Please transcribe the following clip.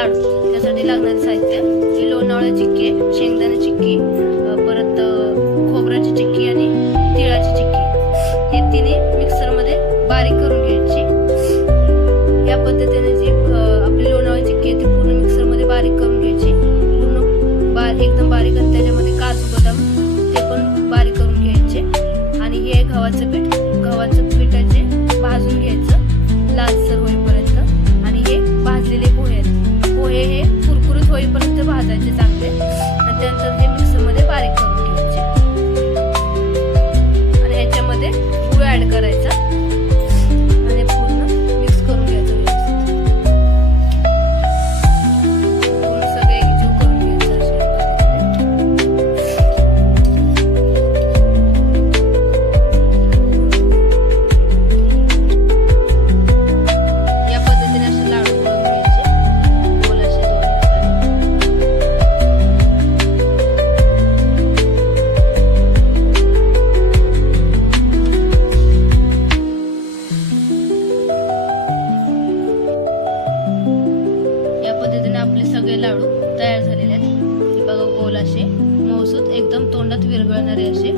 लाडू त्यासाठी लागणारे साहित्य हे लोणावळा चिक्की, शेंगदाणे चिक्की, परत खोबऱ्याची चिक्की आणि तिळाची चिक्की हे तिन्ही मिक्सरमध्ये बारीक करून घ्यायची। या पद्धतीने जी आपली लोणावळा चिक्की ती पूर्ण मिक्सरमध्ये बारीक करून घ्यायची, पूर्ण एकदम बारीक। आणि त्याच्यामध्ये काजू बदाम ते पण बारीक करून घ्यायचे। आणि हे गव्हाचं पिठाचे भाजून घ्यायचं लालसर होईपर्यंत। आणि हे भाजलेले पोहे हे कुरकुरीत होईपर्यंत भाजायचे चांगले। आणि त्यानंतर हे मिक्सरमध्ये बारीक करून घ्यायचे आणि ह्याच्यामध्ये गूळ ऍड करायचा आणि पूर्ण मिक्स करून घ्यायचं व्यवस्थित। पूर्ण सगळे एकजीव करून घ्यायचं अशा पद्धतीने। या पद्धतीने असे लाडू बनवून घ्यायचे गोल असे दोन या पद्धतीने आपले सगळे लाडू तयार झालेले आहेत। हे बघा गोल असे मऊसूत एकदम तोंडात विरघळणारे असे